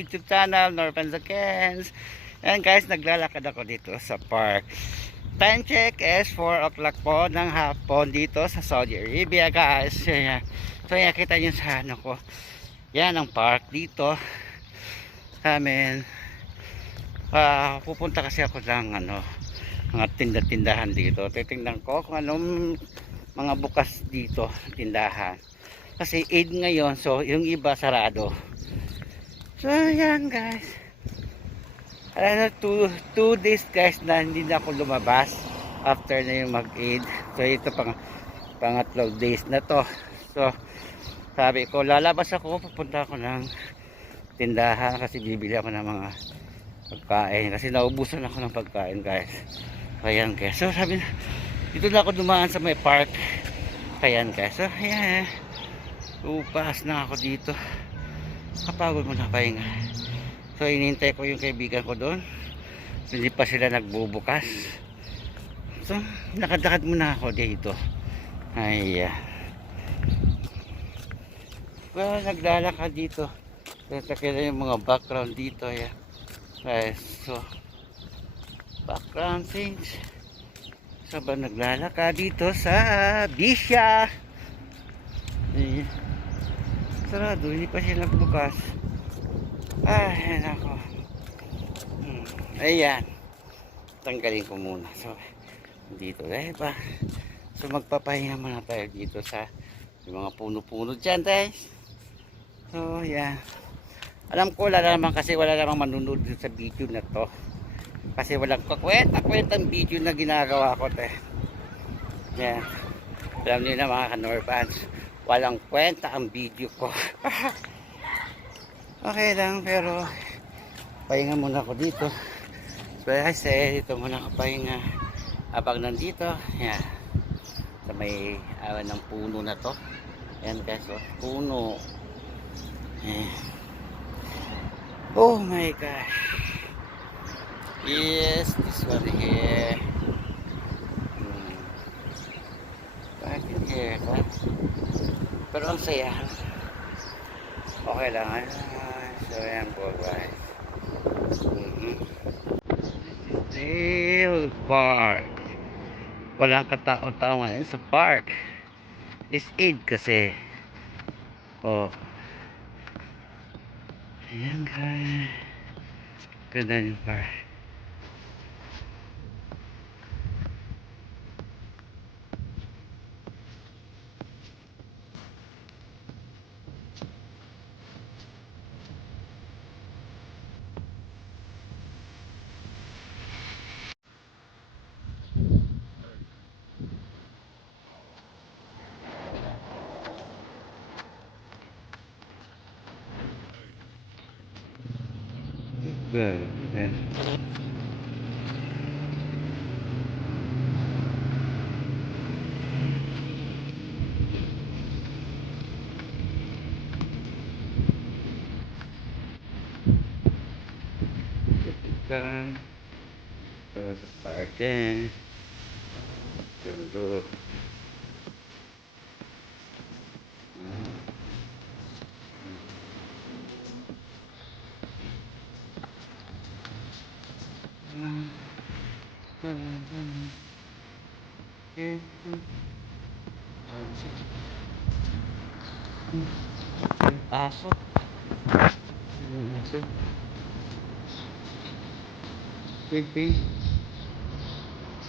YouTube channel, Norpan Zakens. And guys, naglalakad ako dito sa park. Time check is 4 o'clock po ng hapon dito sa Saudi Arabia guys. Ayan. So yan, kita nyo sa ano ko. Yan ang park dito sa amin. Pupunta kasi ako ng mga tindahan dito. Titingnan ko kung anong mga bukas dito tindahan. Kasi Eid ngayon, so yung iba sarado. So yan guys. 2 days guys na hindi na ako lumabas after na yung mag-Eid. So ito pangatlong days na to. So sabi ko lalabas ako, pupunta ako ng tindahan kasi bibili ako ng mga pagkain kasi naubusan ako ng pagkain guys. Ayan guys. So sabi na, dito na ako dumaan sa may park. Ayan guys. So ayan. Upas na ako dito. Kapagod mo na pahinga. So inintay ko yung kaibigan ko doon. Hindi pa sila nagbubukas. So nakadakad muna ako dito. Ayan. Well, naglalakad dito. Kita yung mga background dito. Ayan. Guys, so background things. So ba naglalakad dito sa Bisya. Ayan. Sarado, hindi pa sila bukas. Ayan ako. Ayan. Tanggalin ko muna. So, dito pa. So, magpapahinga muna tayo dito sa yung mga puno-puno dyan, guys. So, ayan. Alam ko, wala naman kasi wala namang manunod sa video na to. Kasi walang kakwenta-kwentang video na ginagawa ko, te. Ayan. Alam niyo na mga ka-Norfans. Walang kwenta ang video ko. Okay lang, pero pahinga muna ako dito. So kasi dito muna ako pahinga habang nandito. Yan. Sa may awan ng puno na to. Yan guys, oh, puno. Oh my gosh. Yes, this one here. Back in here, huh? Pero ang saya. Okay lang. So yan po guys. Still park. Walang katao-tao ngayon sa park. It's Eid kasi. Oh. Ayan guys. Ganda yung park. Good. Yeah. Kan parknya dulu. Pasok. Pipi.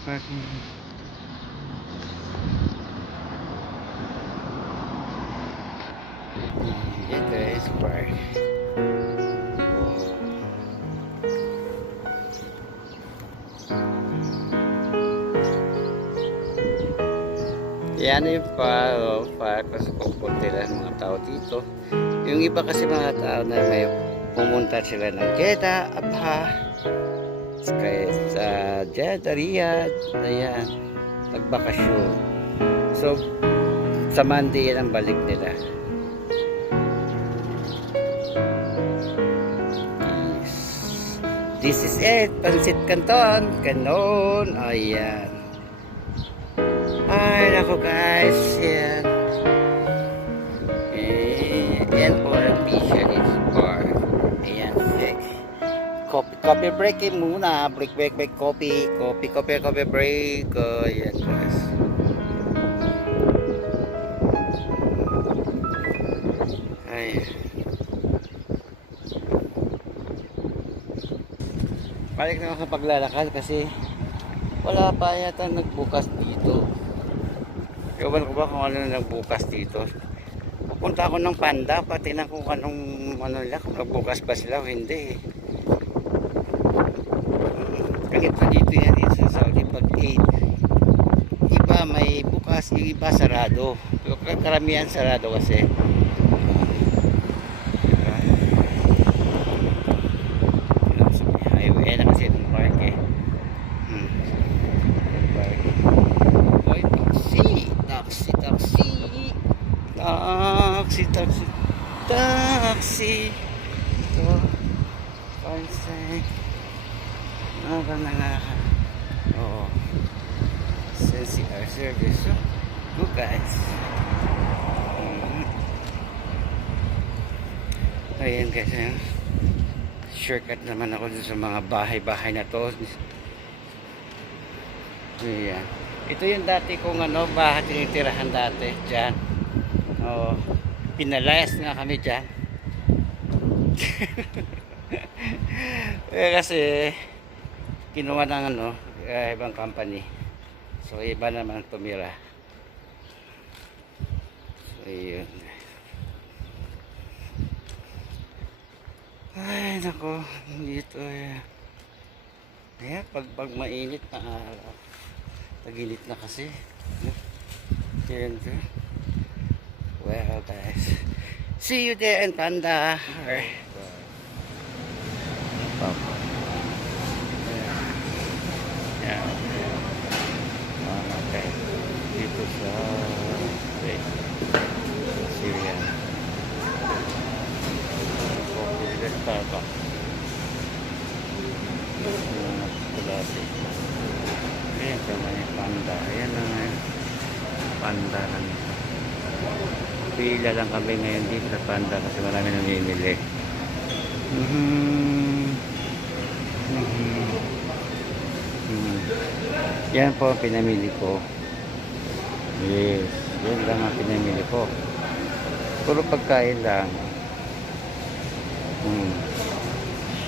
Parking. Ito is park. Yan yung park kasi pupunta lang mga tao dito. Yung iba kasi mga tao na may pumunta sila ng Jeddah, Abha, sa Jeddah, Riyadh, ayan, nagbakasyon. So, sa Monday yan ang balik nila. This is it, Pansit Canton, Canon, ayan. Ay, nako guys, yan. Yan po ang Bisya is bar. Ayan. Coffee break muna. Break, coffee. Coffee break. Ayan guys. Ay. Balik na ako sa paglalakad kasi wala pa yata nagbukas dito. Ewan ko ba kung ano na nagbukas dito. Pupunta ako ng Panda, pati na kung anong ano nila, kung nagbukas ba sila o hindi. Ganito dito yan dito sa Saudi pag 8. Iba may bukas, iba sarado. Pero karamihan sarado kasi. Highway na kasi itong park eh. Oy, taxi. Ito, pansay. Oo. Sensi our service. So, good guys. Ayan guys. Shortcut naman ako dun sa mga bahay-bahay na to. Ayan. Ito yung dati kong bahay tinitirahan dati. Diyan. Oo. Pinalayas nga kami dyan. Kasi kinuha ng ibang company. So iba naman tumira. So yun. Ay nako, dito pag mainit na araw. Tag-init na kasi. Yan. Well guys, see you there in Panda. Okay. Dito sa Syria. Starbucks. Ayan sa may Panda. Ayan na nga Panda lang. Pila lang kami ngayon dito sa Panda kasi marami namimili. Yan po ang pinamili ko. Yes, yan lang ang pinamili ko. Puro pagkain lang.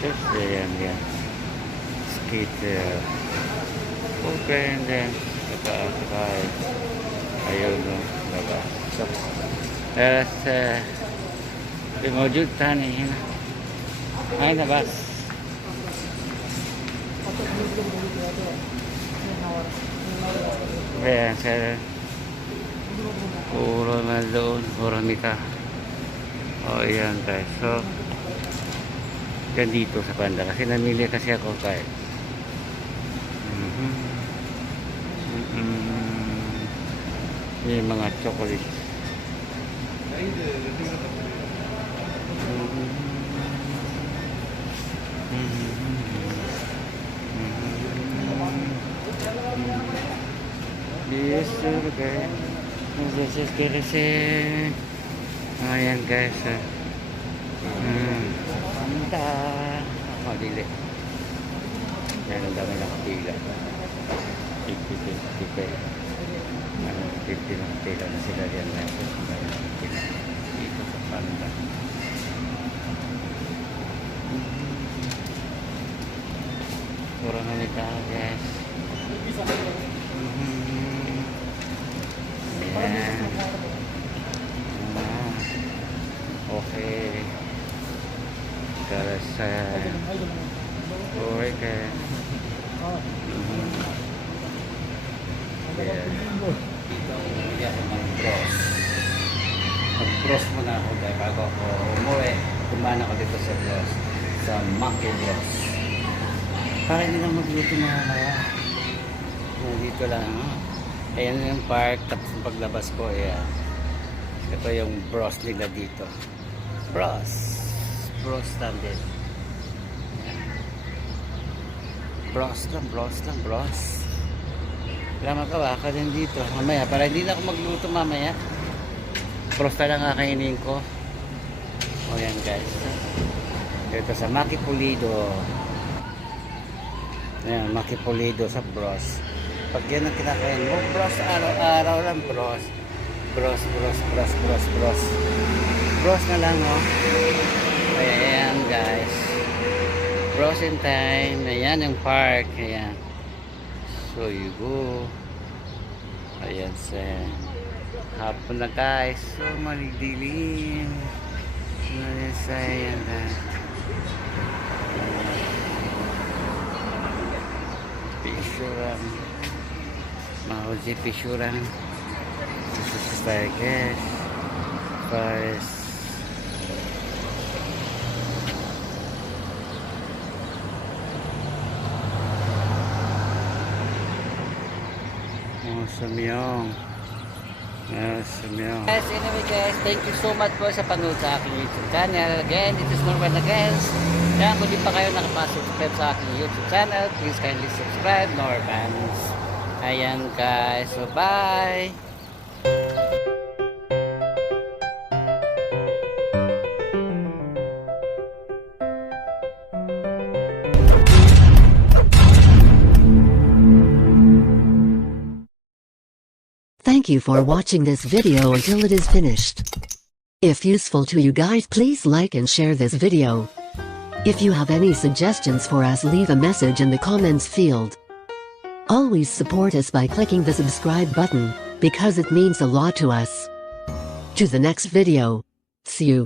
Just yan. Skater. Okay, and then pagkain. Ayun no, diba? So, موجود ثاني هنا هنا بس ayan sir puro na doon puro mika ayan guys so yan dito sa Panda kasi namili kasi ako guys yung mga chocolate yes sir guys this is kasi ayan guys Panda madili yan ang dami nakapila 50 pesos 50 na pila na sila yan dito sa Panda pura na nita guys yan okay karasay okay hindi ako mag-cross muna ako dahil bago ako umuwi kumain ako dito sa cross sa Monkey Bros para hindi lang magluto na dito lang ayan yung park tapos paglabas ko ayan ito yung bros nila dito bros lang din bros wala magawa ka din dito mamaya para hindi na ako magluto mamaya bros na lang kakainin ko o yan guys dito sa Maki Pulido Ayan, makipulido sa bros. Pag yan ang kinakain mo, bros, araw-araw lang bros. Bros, bros, bros, bros, bros. Bros na lang, oh. Ayan, guys. Bros in time. Ayan yung park. Ayan. So you go. Ayan sa hapon na, guys. So malidilim. Ayan sa ayan, guys. Picturean. Mahuji picturean. This is tayo, guys. First. Samyong. Samyong. Guys, anyway guys, thank you so much po sa panood sa aking YouTube channel. Again, this is Norman again. Kaya kung di pa kayo nakapasubscribe sa aking YouTube channel, please kindly subscribe, Normans. Ayan guys, so bye! Thank you for watching this video until it is finished. If useful to you guys, please like and share this video. If you have any suggestions for us, leave a message in the comments field. Always support us by clicking the subscribe button, because it means a lot to us. To the next video. See you.